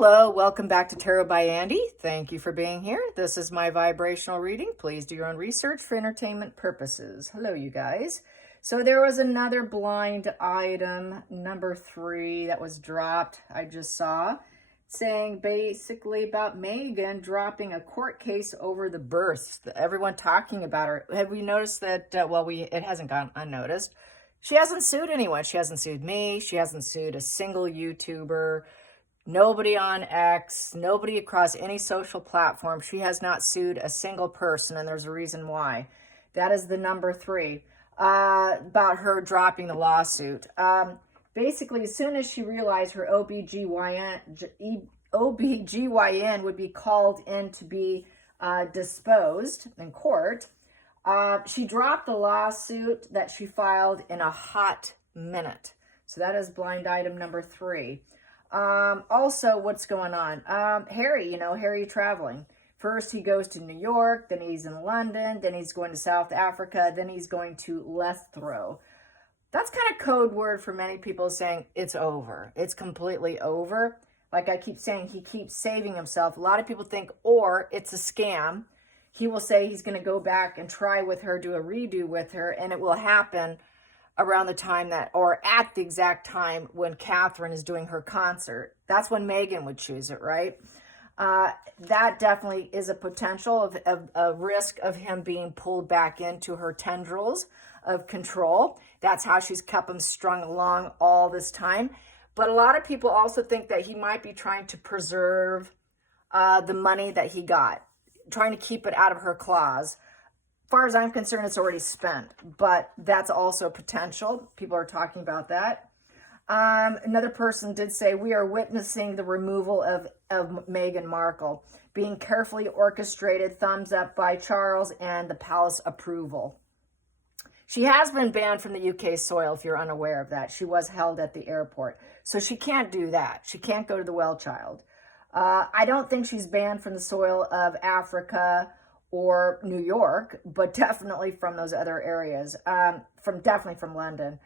Hello, welcome back to Tarot by Andy. Thank you for being here. This is my vibrational reading. Please do your own research for entertainment purposes. Hello, you guys. So there was another blind item, number 3, that was dropped. I just saw saying basically about Megan dropping a court case over the births. Everyone talking about her. Have we noticed that? It hasn't gone unnoticed. She hasn't sued anyone. She hasn't sued me. She hasn't sued a single YouTuber. Nobody on X, nobody across any social platform. She has not sued a single person, and there's a reason why. That is the number 3, about her dropping the lawsuit. Basically, as soon as she realized her OBGYN would be called in to be disposed in court, she dropped the lawsuit that she filed in a hot minute. So that is blind item number 3. Also, what's going on? Harry, Harry traveling. First, he goes to New York, then he's in London, then he's going to South Africa, then he's going to Lethbrow. That's kind of code word for many people saying it's over. It's completely over. Like I keep saying, he keeps saving himself. A lot of people think, or it's a scam. He will say he's going to go back and try with her, do a redo with her, and it will happen around the time that, or at the exact time when Catherine is doing her concert. That's when Megan would choose it, right? That definitely is a potential of a risk of him being pulled back into her tendrils of control. That's how she's kept him strung along all this time. But a lot of people also think that he might be trying to preserve the money that he got, trying to keep it out of her claws. As far as I'm concerned, it's already spent, but that's also potential. People are talking about that. Another person did say, we are witnessing the removal of Meghan Markle, being carefully orchestrated, thumbs up by Charles and the palace approval. She has been banned from the UK soil, if you're unaware of that. She was held at the airport. So she can't do that. She can't go to the well child. I don't think she's banned from the soil of Africa or New York, but definitely from those other areas, definitely from London.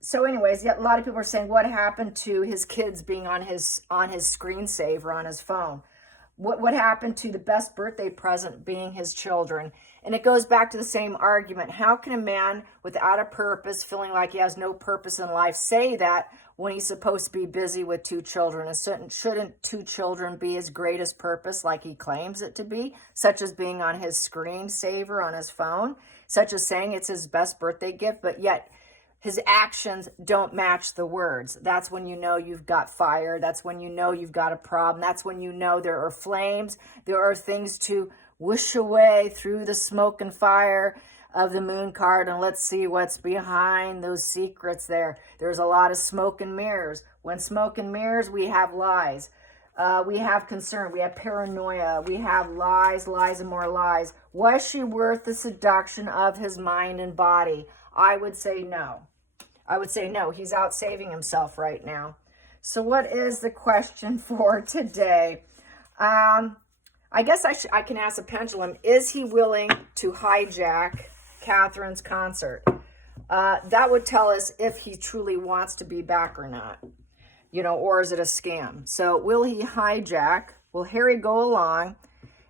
So anyways, a lot of people are saying, what happened to his kids being on his screensaver on his phone? What happened to the best birthday present being his children? And it goes back to the same argument. How can a man without a purpose, feeling like he has no purpose in life, say that when he's supposed to be busy with 2 children? And shouldn't 2 children be his greatest purpose, like he claims it to be, such as being on his screensaver on his phone, such as saying it's his best birthday gift, but yet his actions don't match the words? That's when you know you've got fire. That's when you know you've got a problem. That's when you know there are flames. There are things to whoosh away through the smoke and fire of the moon card, and let's see what's behind those secrets there. There's a lot of smoke and mirrors. When smoke and mirrors, we have lies. We have concern. We have paranoia. We have lies, lies, and more lies. Was she worth the seduction of his mind and body? I would say no. I would say no. He's out saving himself right now. So what is the question for today? I guess I can ask a pendulum. Is he willing to hijack Catherine's concert? That would tell us if he truly wants to be back or not, or is it a scam? So will he hijack? Will Harry go along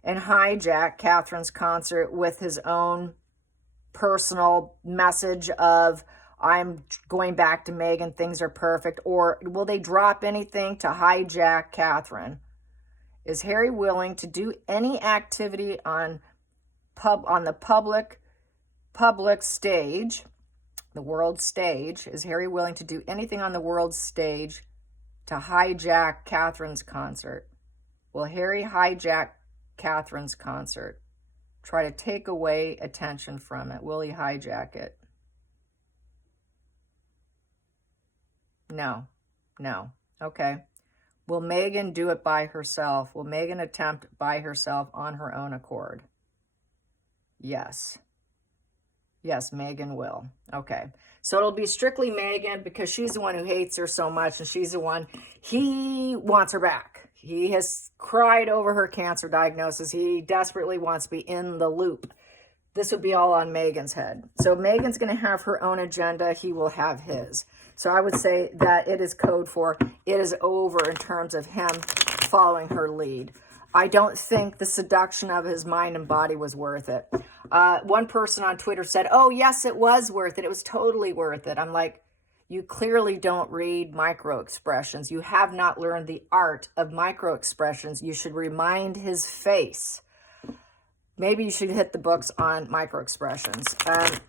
and hijack Catherine's concert with his own personal message of, I'm going back to Meghan, things are perfect? Or will they drop anything to hijack Catherine? Is Harry willing to do any activity on the public stage, the world stage? Is Harry willing to do anything on the world stage to hijack Catherine's concert? Will Harry hijack Catherine's concert? Try to take away attention from it? Will he hijack it? No. Okay. Will Meghan do it by herself? Will Meghan attempt by herself on her own accord? Yes. Yes, Meghan will. Okay. So it'll be strictly Meghan because she's the one who hates her so much, and she's the one, he wants her back. He has cried over her cancer diagnosis. He desperately wants to be in the loop. This would be all on Meghan's head. So Meghan's going to have her own agenda. He will have his. So I would say that it is code for it is over in terms of him following her lead. I don't think the seduction of his mind and body was worth it. One person on Twitter said, oh, yes, it was worth it. It was totally worth it. I'm like, you clearly don't read micro expressions. You have not learned the art of micro expressions. You should remind his face. Maybe you should hit the books on micro expressions.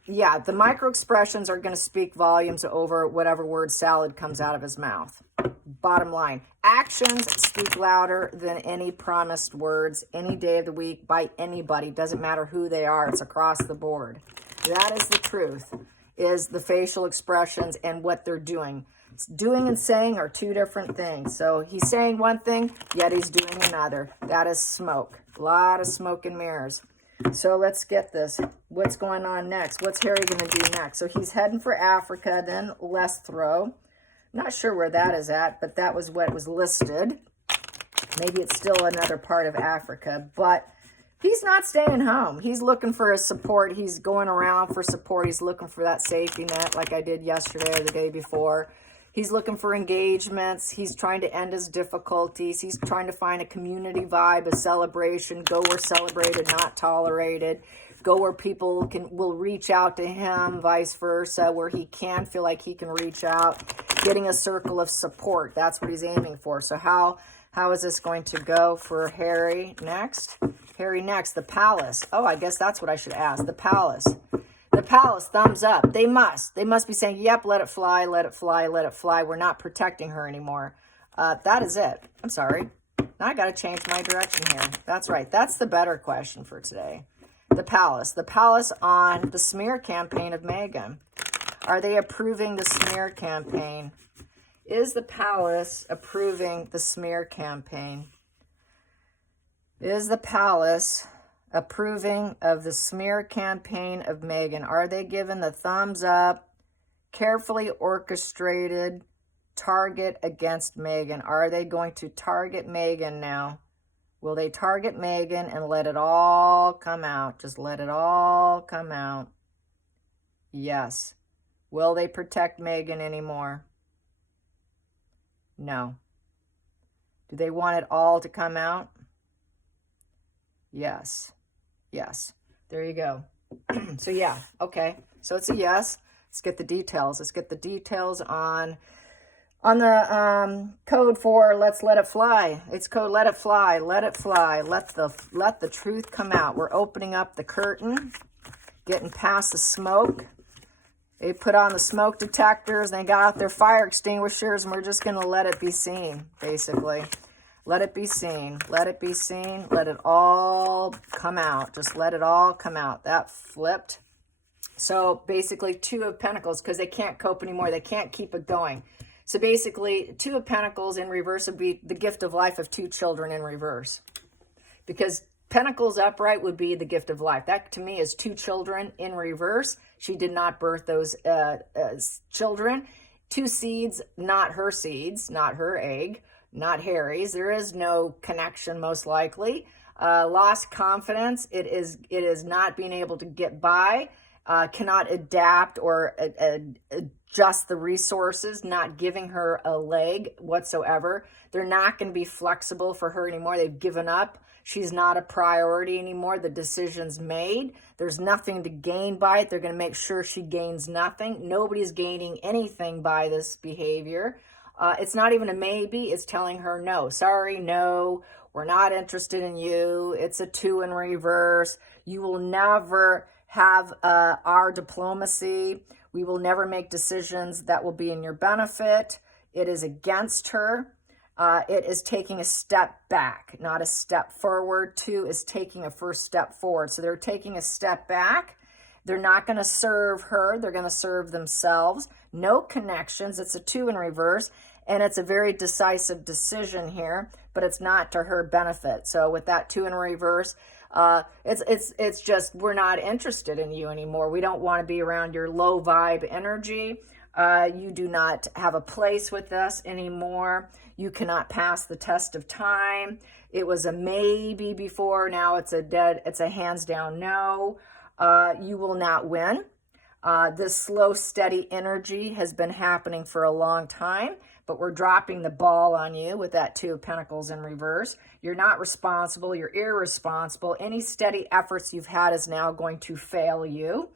Yeah, the micro expressions are going to speak volumes over whatever word salad comes out of his mouth. Bottom line, actions speak louder than any promised words any day of the week by anybody. Doesn't matter who they are. It's across the board. That is the truth, is the facial expressions and what they're doing. Doing and saying are two different things. So he's saying one thing, yet he's doing another. That is smoke. A lot of smoke and mirrors. So let's get this. What's going on next? What's Harry going to do next? So he's heading for Africa, then Lethrow. Not sure where that is at, but that was what was listed. Maybe it's still another part of Africa, but he's not staying home. He's looking for his support. He's going around for support. He's looking for that safety net like I did yesterday or the day before. He's looking for engagements. He's trying to end his difficulties. He's trying to find a community vibe, a celebration, go where celebrated, not tolerated. Go where people will reach out to him, vice versa, where he can feel like he can reach out, getting a circle of support. That's what he's aiming for. So how is this going to go for Harry next? Harry next, the palace. Oh, I guess that's what I should ask. The palace. The palace, thumbs up. They must be saying, yep, let it fly, let it fly, let it fly. We're not protecting her anymore. That is it. I'm sorry. Now I got to change my direction here. That's right. That's the better question for today. The palace. The palace on the smear campaign of Meghan. Are they approving the smear campaign? Is the palace approving the smear campaign? Is the palace approving of the smear campaign of Meghan? Are they giving the thumbs up, carefully orchestrated target against Meghan? Are they going to target Meghan now? Will they target Meghan and let it all come out? Just let it all come out. Yes. Will they protect Meghan anymore? No. Do they want it all to come out? Yes. Yes. There you go. So yeah, okay. So it's a yes. Let's get the details. Let's get the details on the code for let's let it fly. It's code let it fly, let it fly, let the truth come out. We're opening up the curtain, getting past the smoke. They put on the smoke detectors, they got out their fire extinguishers, and we're just going to let it be seen, basically. Let it be seen. Let it be seen. Let it all come out. Just let it all come out. That flipped. So basically 2 of Pentacles, because they can't cope anymore. They can't keep it going. So basically 2 of Pentacles in reverse would be the gift of life of 2 children in reverse. Because Pentacles upright would be the gift of life. That to me is 2 children in reverse. She did not birth those children. 2 seeds, not her seeds, not her egg. Not Harry's. There is no connection, most likely. Lost confidence. It is not being able to get by. Cannot adapt or adjust the resources. Not giving her a leg whatsoever. They're not going to be flexible for her anymore. They've given up. She's not a priority anymore. The decision's made. There's nothing to gain by it. They're going to make sure she gains nothing. Nobody's gaining anything by this behavior. It's not even a maybe. It's telling her, no, sorry, no, we're not interested in you. It's a 2 in reverse. You will never have our diplomacy. We will never make decisions that will be in your benefit. It is against her. It is taking a step back, not a step forward. 2 is taking a first step forward. So they're taking a step back. They're not going to serve her. They're going to serve themselves. No connections. It's a 2 in reverse. And it's a very decisive decision here, but it's not to her benefit. So with that 2 in reverse, it's just, we're not interested in you anymore. We don't want to be around your low vibe energy. You do not have a place with us anymore. You cannot pass the test of time. It was a maybe before. Now it's a hands down no. You will not win. This slow, steady energy has been happening for a long time, but we're dropping the ball on you with that Two of Pentacles in reverse. You're not responsible. You're irresponsible. Any steady efforts you've had is now going to fail you.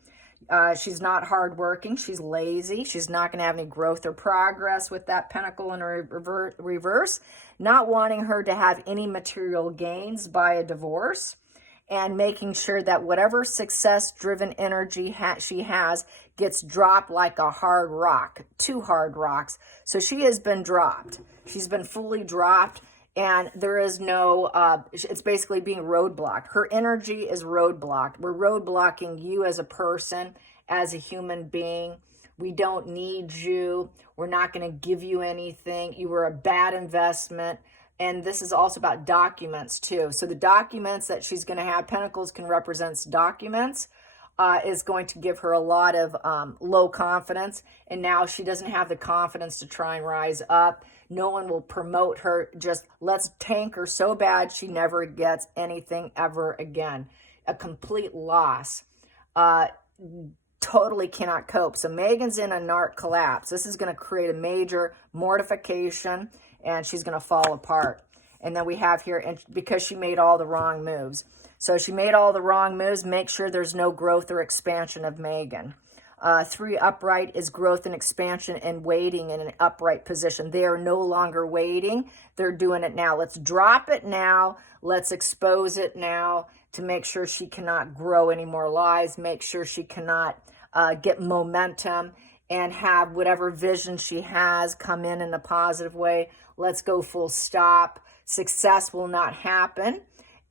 She's not hardworking. She's lazy. She's not going to have any growth or progress with that Pentacle in reverse. Not wanting her to have any material gains by a divorce, and making sure that whatever success-driven energy she has gets dropped like a hard rock, 2 hard rocks. So she has been dropped. She's been fully dropped, and there is no, it's basically being roadblocked. Her energy is roadblocked. We're roadblocking you as a person, as a human being. We don't need you. We're not going to give you anything. You were a bad investment. And this is also about documents too. So the documents that she's going to have, Pentacles can represent documents, is going to give her a lot of low confidence. And now she doesn't have the confidence to try and rise up. No one will promote her. Just let's tank her so bad she never gets anything ever again. A complete loss. Totally cannot cope. So Megan's in a narc collapse. This is going to create a major mortification, and she's going to fall apart. And then we have here, and because she made all the wrong moves. So she made all the wrong moves. Make sure there's no growth or expansion of Megan. 3 upright is growth and expansion and waiting in an upright position. They are no longer waiting. They're doing it now. Let's drop it now. Let's expose it now to make sure she cannot grow any more lies. Make sure she cannot get momentum and have whatever vision she has come in a positive way. Let's go full stop. Success will not happen,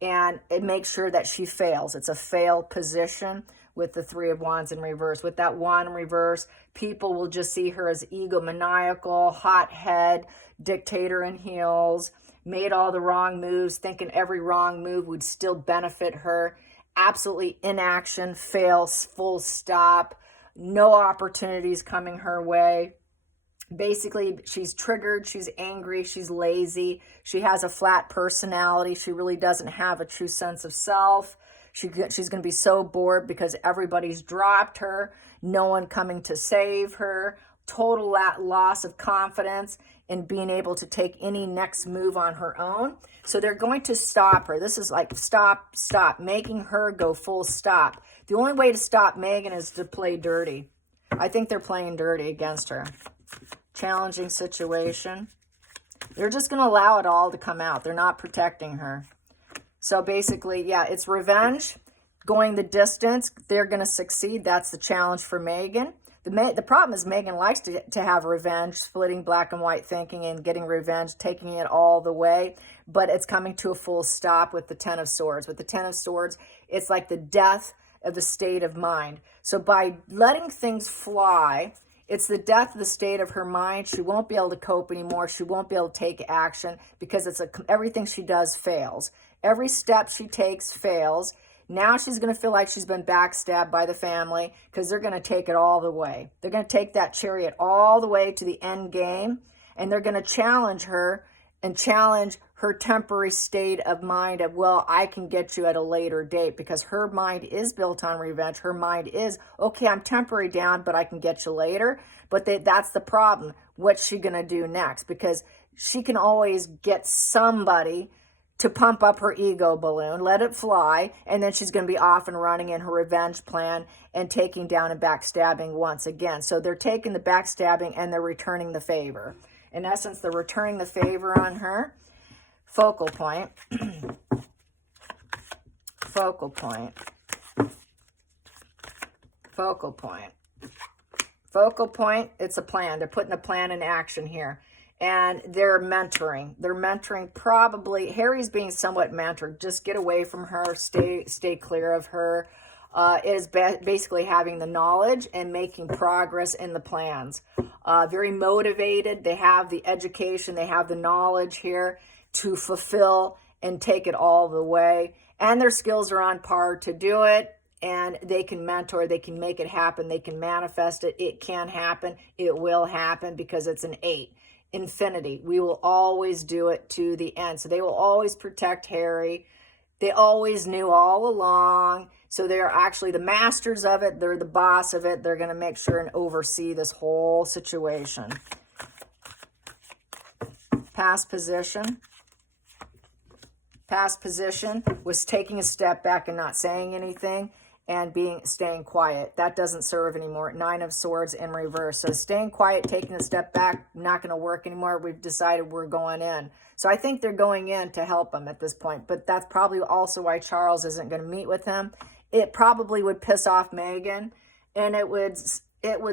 and it makes sure that she fails. It's a fail position with the 3 of Wands in reverse. With that wand in reverse, people will just see her as egomaniacal, hothead, dictator in heels, made all the wrong moves, thinking every wrong move would still benefit her. Absolutely inaction, fails, full stop, no opportunities coming her way. Basically, she's triggered, she's angry, she's lazy, she has a flat personality, she really doesn't have a true sense of self. She's going to be so bored because everybody's dropped her, no one coming to save her, total loss of confidence in being able to take any next move on her own. So they're going to stop her. This is like stop, making her go full stop. The only way to stop Megan is to play dirty. I think they're playing dirty against her. Challenging situation. They're just going to allow it all to come out. They're not protecting her. So basically, yeah, it's revenge, going the distance. They're going to succeed. That's the challenge for Megan. The problem is Megan likes to have revenge, splitting black and white thinking and getting revenge, taking it all the way. But it's coming to a full stop with the 10 of Swords. With the 10 of Swords, it's like the death of the state of mind. So by letting things fly, it's the death of the state of her mind. She won't be able to cope anymore. She won't be able to take action because everything she does fails. Every step she takes fails. Now she's going to feel like she's been backstabbed by the family because they're going to take it all the way. They're going to take that chariot all the way to the end game, and they're going to challenge her and challenge her temporary state of mind of, well, I can get you at a later date, because her mind is built on revenge. Her mind is, okay, I'm temporary down, but I can get you later. But that's the problem. What's she going to do next? Because she can always get somebody to pump up her ego balloon, let it fly, and then she's going to be off and running in her revenge plan and taking down and backstabbing once again. So they're taking the backstabbing and they're returning the favor. In essence, they're returning the favor on her. Focal point. Focal point. Focal point. Focal point, it's a plan. They're putting a plan in action here. And they're mentoring. They're mentoring probably. Harry's being somewhat mentored. Just get away from her. Stay clear of her. It is basically having the knowledge and making progress in the plans. Very motivated. They have the education. They have the knowledge here to fulfill and take it all the way. And their skills are on par to do it. And they can mentor. They can make it happen. They can manifest it. It can happen. It will happen because it's an 8. Infinity. We will always do it to the end. So they will always protect Harry. They always knew all along. So they're actually the masters of it. They're the boss of it. They're going to make sure and oversee this whole situation. Past position. Past position was taking a step back and not saying anything and staying quiet. That doesn't serve anymore. 9 of Swords in reverse. So staying quiet, taking a step back, not going to work anymore. We've decided we're going in. So I think they're going in to help him at this point. But that's probably also why Charles isn't going to meet with him. It probably would piss off Megan, and it would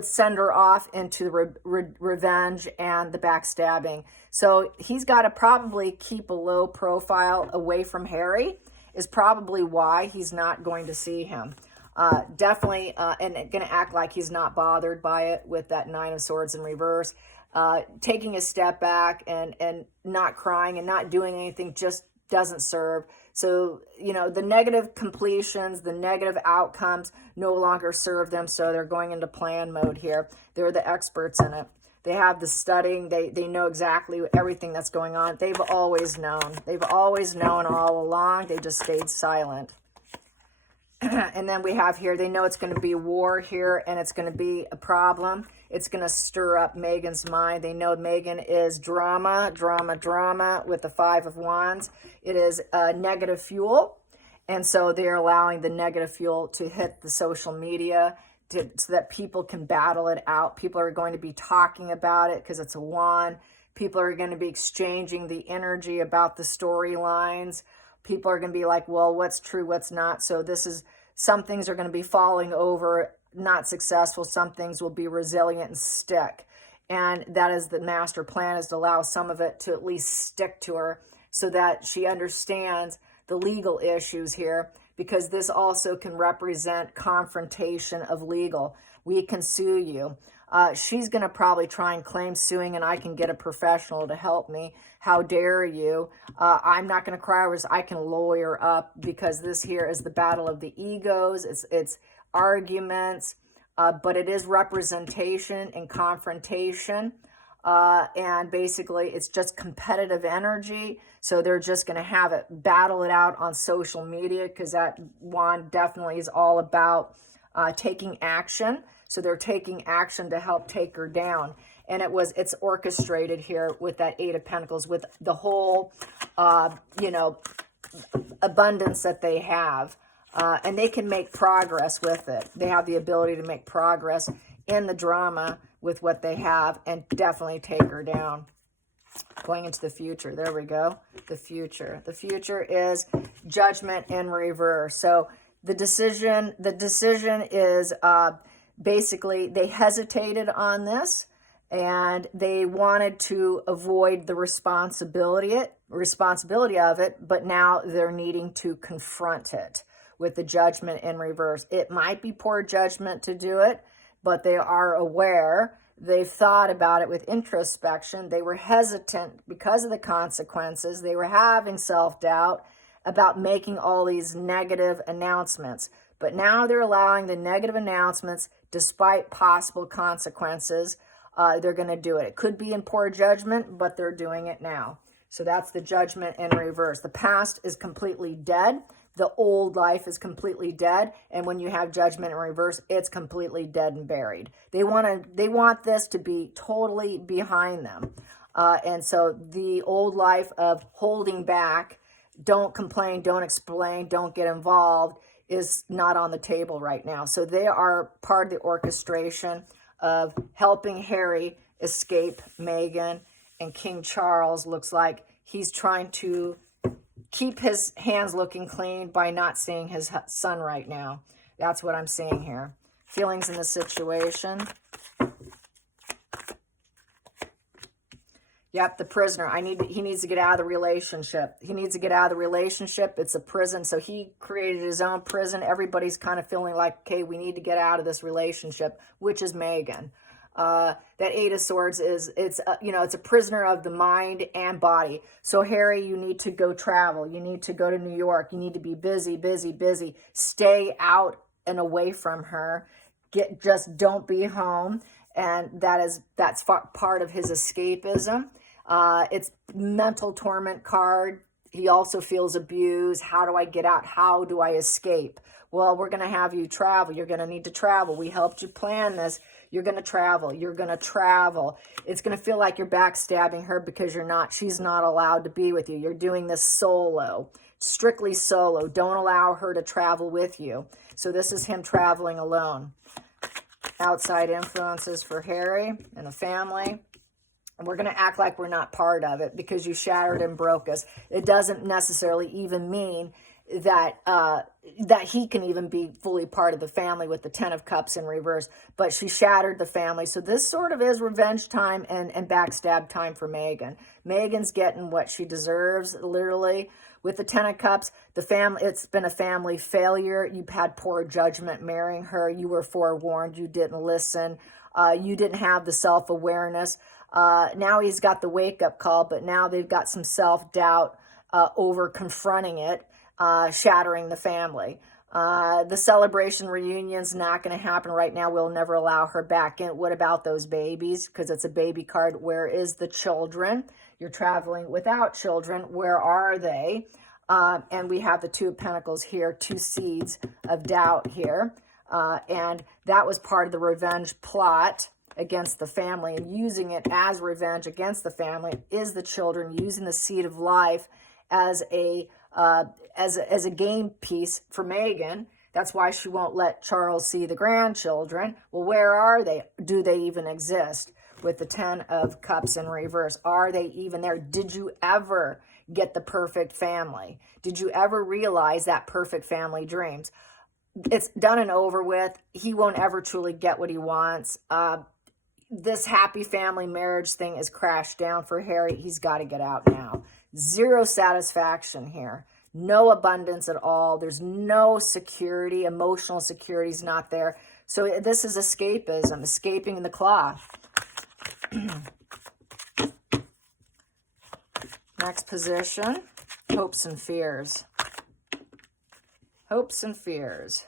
send her off into revenge and the backstabbing. So he's got to probably keep a low profile away from Harry, is probably why he's not going to see him. Definitely, and going to act like he's not bothered by it with that 9 of Swords in reverse. Taking a step back and not crying and not doing anything just doesn't serve. So, you know, the negative completions, the negative outcomes no longer serve them. So they're going into plan mode here. They're the experts in it. They have the studying. They know exactly everything that's going on. They've always known. They've always known all along. They just stayed silent. And then we have here, they know it's going to be war here, and it's going to be a problem. It's going to stir up Megan's mind. They know Megan is drama with the 5 of Wands. It is negative fuel. And so they're allowing the negative fuel to hit the social media so that people can battle it out. People are going to be talking about it because it's a wand. People are going to be exchanging the energy about the storylines. People are going to be like, well, what's true, what's not? So some things are going to be falling over, not successful. Some things will be resilient and stick. And that is the master plan, is to allow some of it to at least stick to her so that she understands the legal issues here, because this also can represent confrontation of legal. We can sue you. She's going to probably try and claim suing, and I can get a professional to help me. How dare you? I'm not going to cry over this. I can lawyer up, because this here is the battle of the egos. It's arguments, but it is representation and confrontation. And basically, it's just competitive energy. So they're just going to have it, battle it out on social media, because that wand definitely is all about taking action. So they're taking action to help take her down. And it's orchestrated here with that 8 of Pentacles, with the whole, abundance that they have. And they can make progress with it. They have the ability to make progress in the drama with what they have and definitely take her down. Going into the future. There we go. The future. The future is Judgment in reverse. So the decision is basically they hesitated on this, and they wanted to avoid the responsibility of it, but now they're needing to confront it with the Judgment in reverse. It might be poor judgment to do it, but they are aware. They've thought about it with introspection. They were hesitant because of the consequences. They were having self-doubt about making all these negative announcements. But now they're allowing the negative announcements, despite possible consequences. They're going to do it. It could be in poor judgment, but they're doing it now. So that's the Judgment in reverse. The past is completely dead. The old life is completely dead. And when you have Judgment in reverse, it's completely dead and buried. They want this to be totally behind them. And so the old life of holding back, don't complain, don't explain, don't get involved, is not on the table right now. So they are part of the orchestration of helping Harry escape Meghan. And King Charles looks like he's trying to keep his hands looking clean by not seeing his son right now. That's what I'm seeing here. Feelings in the situation. Yep, the prisoner. He needs to get out of the relationship. He needs to get out of the relationship. It's a prison. So he created his own prison. Everybody's kind of feeling like, okay, we need to get out of this relationship, which is Meghan. That 8 of Swords it's a prisoner of the mind and body. So Harry, you need to go travel. You need to go to New York. You need to be busy, busy, busy. Stay out and away from her. Just don't be home. And that's part of his escapism. It's mental torment card. He also feels abused. How do I get out? How do I escape? Well, we're going to have you travel. You're going to need to travel. We helped you plan this. You're going to travel. You're going to travel. It's going to feel like you're backstabbing her because she's not allowed to be with you. You're doing this solo, strictly solo. Don't allow her to travel with you. So this is him traveling alone. Outside influences for Harry and the family. And we're going to act like we're not part of it because you shattered and broke us. It doesn't necessarily even mean that that he can even be fully part of the family with the 10 of Cups in reverse. But she shattered the family. So this sort of is revenge time and backstab time for Megan. Megan's getting what she deserves, literally. With the 10 of Cups, the family, it's been a family failure. You've had poor judgment marrying her. You were forewarned. You didn't listen. You didn't have the self-awareness. Now he's got the wake-up call, but now they've got some self-doubt over confronting it, shattering the family. The celebration reunion's not going to happen right now. We'll never allow her back in. What about those babies? Because it's a baby card. Where is the children? You're traveling without children. Where are they? And we have the 2 of Pentacles here, 2 seeds of doubt here. And that was part of the revenge plot against the family, and using it as revenge against the family is the children, using the seed of life as a game piece for Megan. That's why she won't let Charles see the grandchildren. Well, where are they? Do they even exist? With the 10 of Cups in reverse, are they even there? Did you ever get the perfect family? Did you ever realize that perfect family dreams? It's done and over with. He won't ever truly get what he wants. This happy family marriage thing is crashed down for Harry. He's got to get out now. Zero satisfaction here. No abundance at all. There's no security. Emotional security is not there. So this is escapism, escaping the claw. Next position, hopes and fears. Hopes and fears.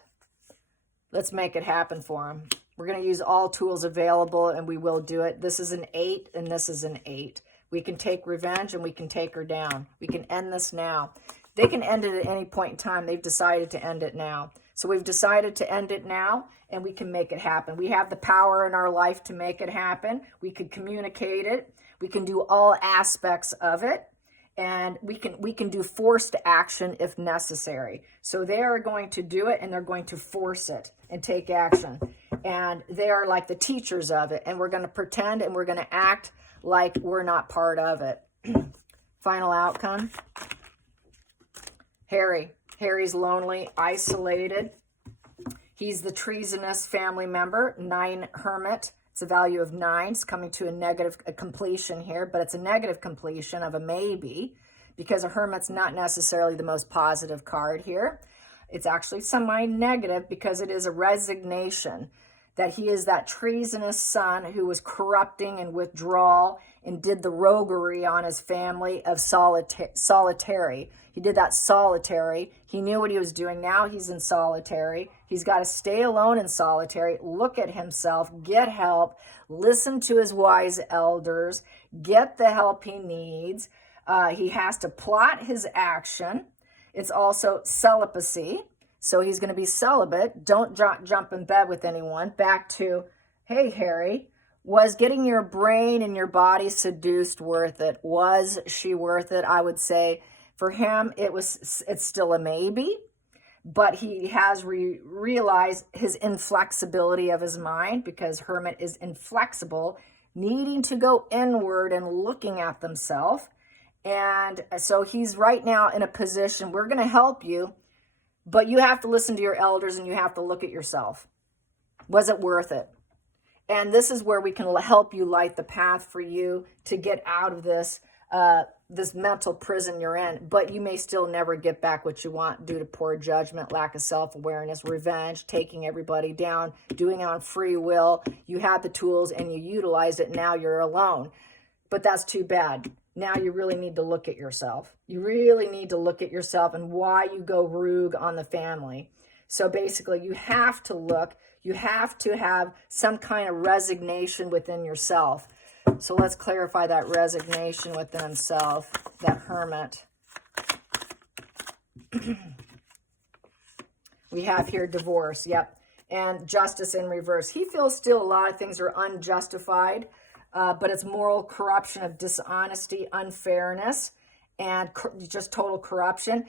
Let's make it happen for him. We're going to use all tools available, and we will do it. This is an 8, and this is an 8. We can take revenge, and we can take her down. We can end this now. They can end it at any point in time. They've decided to end it now. So we've decided to end it now, and we can make it happen. We have the power in our life to make it happen. We could communicate it. We can do all aspects of it. And we can do forced action if necessary. So they are going to do it, and they're going to force it and take action. And they are like the teachers of it. And we're going to pretend, and we're going to act like we're not part of it. Final outcome. Harry. Harry's lonely, isolated. He's the treasonous family member. 9 Hermit. It's a value of 9. It's coming to a completion here, but it's a negative completion of a maybe, because a Hermit's not necessarily the most positive card here. It's actually semi-negative because it is a resignation that he is that treasonous son who was corrupting and withdrawal and did the roguery on his family of solitary. He did that solitary. He knew what he was doing. Now he's in solitary. He's got to stay alone in solitary, look at himself, get help, listen to his wise elders, get the help he needs. He has to plot his action. It's also celibacy. So he's going to be celibate. Don't jump in bed with anyone. Back to, hey, Harry, was getting your brain and your body seduced worth it? Was she worth it? I would say for him, it's still a maybe, but he has realized his inflexibility of his mind, because Hermit is inflexible, needing to go inward and looking at themselves. And so he's right now in a position, we're going to help you, but you have to listen to your elders and you have to look at yourself. Was it worth it? And this is where we can help you light the path for you to get out of this this mental prison you're in. But you may still never get back what you want due to poor judgment, lack of self-awareness, revenge, taking everybody down, doing it on free will. You had the tools and you utilized it. Now you're alone. But that's too bad. Now you really need to look at yourself. You really need to look at yourself and why you go rogue on the family. So basically, you have to look. You have to have some kind of resignation within yourself. So let's clarify that resignation within himself, that Hermit. We have here divorce, yep. And justice in reverse. He feels still a lot of things are unjustified, but it's moral corruption of dishonesty, unfairness, and just total corruption.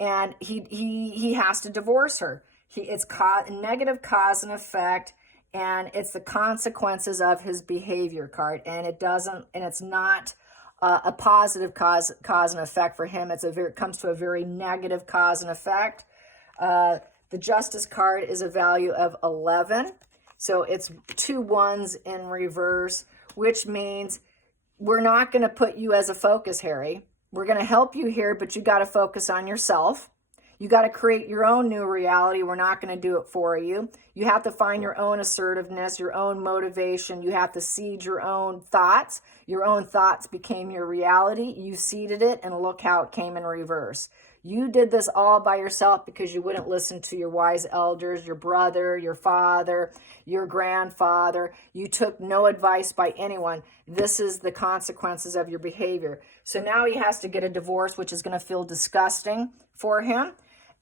And he has to divorce her. It's negative cause and effect, and it's the consequences of his behavior card. And it's not a positive cause and effect for him. It comes to a very negative cause and effect. The Justice card is a value of 11. So it's 2 ones in reverse, which means we're not going to put you as a focus, Harry. We're going to help you here, but you got to focus on yourself. You got to create your own new reality. We're not going to do it for you. You have to find your own assertiveness, your own motivation. You have to seed your own thoughts. Your own thoughts became your reality. You seeded it, and look how it came in reverse. You did this all by yourself because you wouldn't listen to your wise elders, your brother, your father, your grandfather. You took no advice by anyone. This is the consequences of your behavior. So now he has to get a divorce, which is going to feel disgusting for him.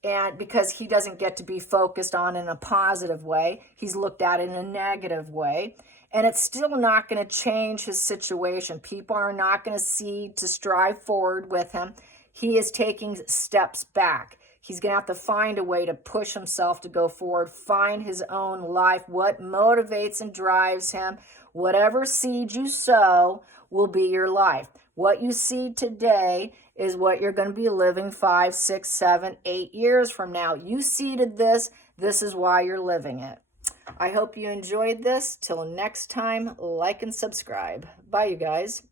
And because he doesn't get to be focused on in a positive way, he's looked at in a negative way. And it's still not going to change his situation. People are not going to see to strive forward with him. He is taking steps back. He's going to have to find a way to push himself to go forward, find his own life, what motivates and drives him. Whatever seed you sow will be your life. What you seed today is what you're going to be living 5, 6, 7, 8 years from now. You seeded this. This is why you're living it. I hope you enjoyed this. Till next time, like and subscribe. Bye, you guys.